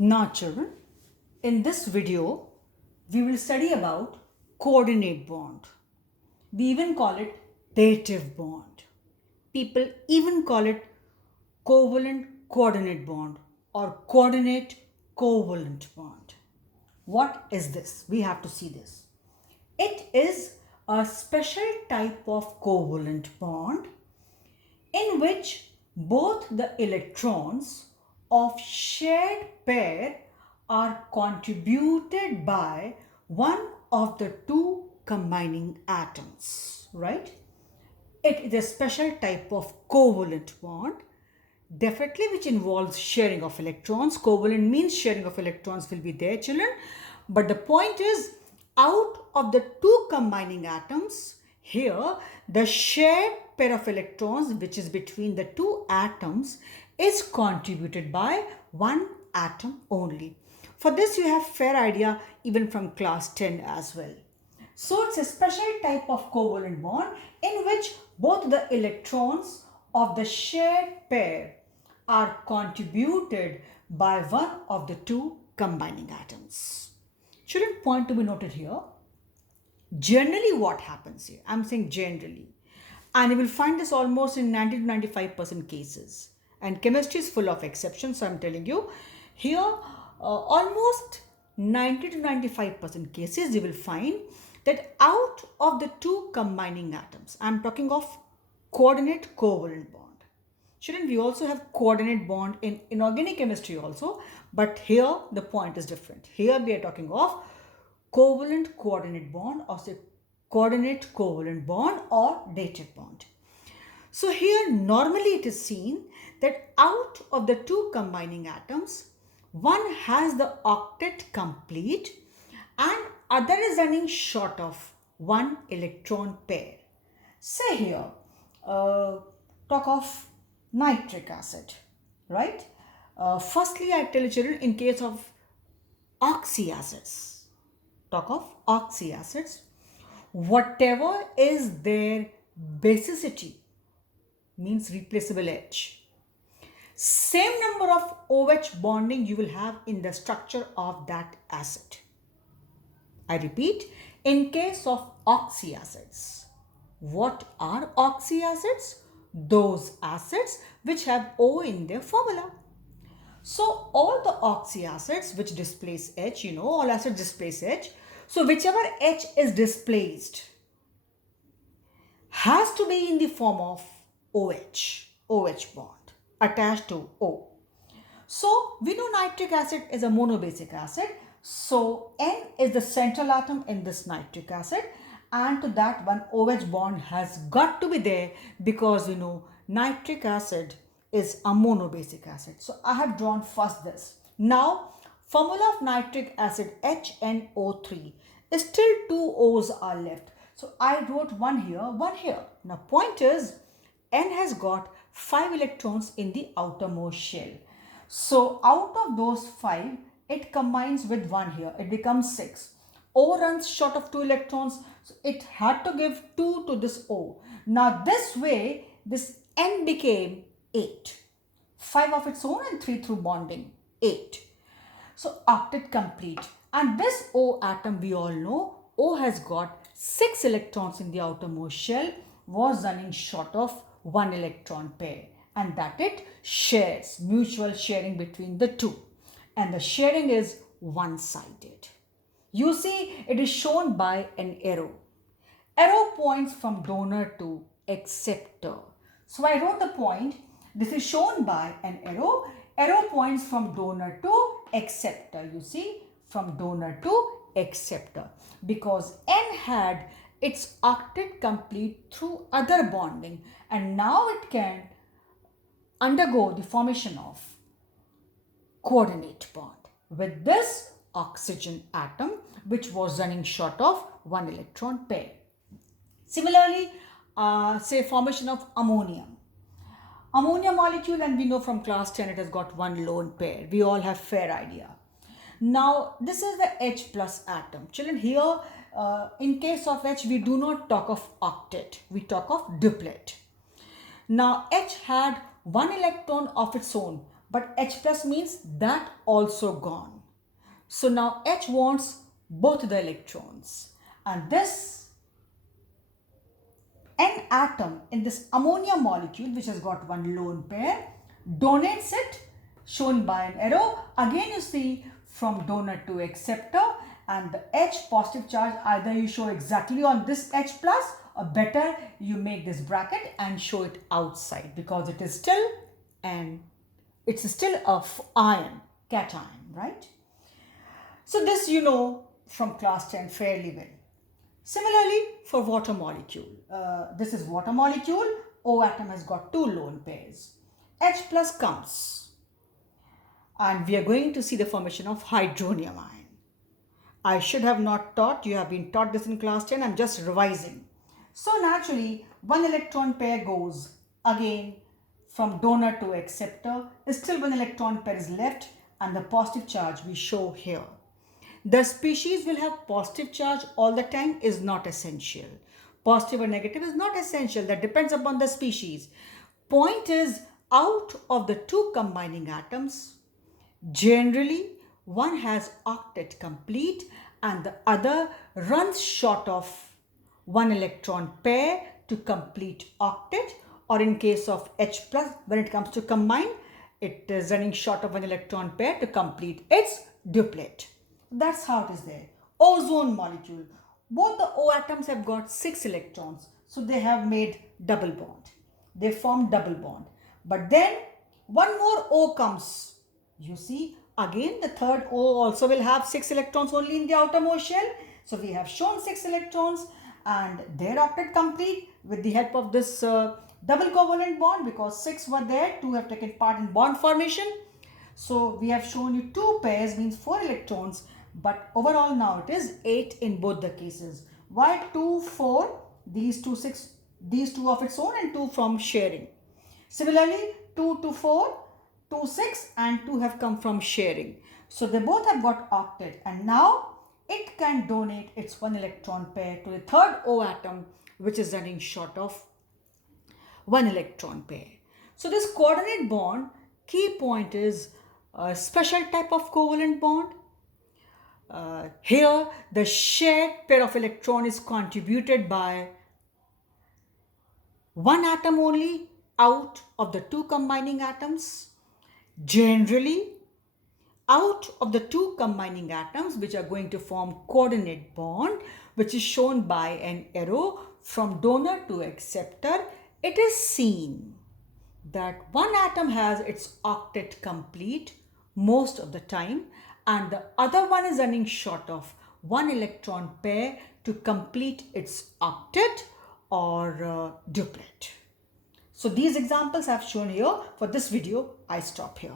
Now children, in this video, we will study about coordinate bond. We even call it dative bond. People even call it covalent coordinate bond or coordinate covalent bond. What is this? We have to see this. It is a special type of covalent bond in which both the electrons of shared pair are contributed by one of the two combining atoms, right? It is a special type of covalent bond, definitely which involves sharing of electrons. Covalent means sharing of electrons will be there, children. But the point is, out of the two combining atoms, here the shared pair of electrons, which is between the two atoms, is contributed by one atom only. For this, you have fair idea even from class 10 as well. So it's a special type of covalent bond in which both the electrons of the shared pair are contributed by one of the two combining atoms. Shouldn't point to be noted here. Generally, what happens here? I'm saying generally. And you will find this almost in 90 to 95% cases. And chemistry is full of exceptions, so I'm telling you. Here, almost 90 to 95% cases, you will find that out of the two combining atoms, I'm talking of coordinate covalent bond. Shouldn't we also have coordinate bond in inorganic chemistry also? But here the point is different. Here we are talking of covalent coordinate bond or say coordinate covalent bond or dative bond. So here normally it is seen that out of the two combining atoms, one has the octet complete and other is running short of one electron pair. Say here, talk of nitric acid, right? Firstly, I tell you children, in case of oxyacids, talk of oxyacids, whatever is their basicity means replaceable H. Same number of OH bonding you will have in the structure of that acid. I repeat, in case of oxyacids, what are oxyacids? Those acids which have O in their formula. So all the oxyacids which displace H, all acids displace H. So whichever H is displaced has to be in the form of OH bond attached to O. So we know nitric acid is a monobasic acid. So N is the central atom in this nitric acid, and to that one OH bond has got to be there because nitric acid is a monobasic acid. So I have drawn first this. Now formula of nitric acid HNO3 is still two O's are left. So I wrote one here, one here. Now point is N has got 5 electrons in the outermost shell. So out of those 5, it combines with 1 here. It becomes 6. O runs short of 2 electrons. So it had to give 2 to this O. Now this way, this N became 8. 5 of its own and 3 through bonding. 8. So octet complete. And this O atom, we all know, O has got 6 electrons in the outermost shell, was running short of 1 electron pair, and that it shares, mutual sharing between the two, and the sharing is one-sided. You see, it is shown by an arrow. Arrow points from donor to acceptor. So I wrote the point. This is shown by an arrow. Arrow points from donor to acceptor. You see, from donor to acceptor, because N had its octet complete through other bonding, and now it can undergo the formation of coordinate bond with this oxygen atom which was running short of one electron pair. Similarly, say formation of ammonium. Ammonia molecule, and we know from class 10 it has got one lone pair. We all have fair idea. Now this is the H plus atom. Children, here in case of H we do not talk of octet, we talk of duplet. Now H had one electron of its own, but H plus means that also gone. So now H wants both the electrons, and this N atom in this ammonia molecule, which has got one lone pair, donates it, shown by an arrow. Again you see from donor to acceptor, and the H positive charge either you show exactly on this H plus, or better you make this bracket and show it outside, because it is still a ion, cation, right? So this you know from class 10 fairly well. Similarly, for water molecule, this is water molecule. O atom has got two lone pairs. H plus comes, and we are going to see the formation of hydronium ion. I should have not taught, you have been taught this in class 10, I'm just revising. So naturally, one electron pair goes again from donor to acceptor. Still one electron pair is left, and the positive charge we show here. The species will have positive charge all the time is not essential. Positive or negative is not essential. That depends upon the species. Point is, out of the two combining atoms, generally one has octet complete and the other runs short of one electron pair to complete octet, or in case of H plus, when it comes to combine, it is running short of one electron pair to complete its duplet. That's how it is there. Ozone molecule. Both the O atoms have got 6 electrons. So they have made double bond. They form double bond. But then one more O comes. You see, again the third O also will have 6 electrons only in the outermost shell. So we have shown 6 electrons and their octet complete with the help of this double covalent bond, because 6 were there, 2 have taken part in bond formation. So we have shown you 2 pairs, means 4 electrons, but overall now it is 8 in both the cases. Why 2, 4, these 2, 6, these 2 of its own and 2 from sharing. Similarly, 2 to 4, 2, 6 and 2 have come from sharing. So they both have got octet, and now it can donate its 1 electron pair to the third O atom, which is running short of 1 electron pair. So this coordinate bond, key point is a special type of covalent bond. Here the shared pair of electron is contributed by one atom only out of the two combining atoms. Generally, out of the two combining atoms which are going to form coordinate bond, which is shown by an arrow from donor to acceptor, it is seen that one atom has its octet complete most of the time, and the other one is running short of 1 electron pair to complete its octet or duplet. So these examples I have shown here. For this video, I stop here.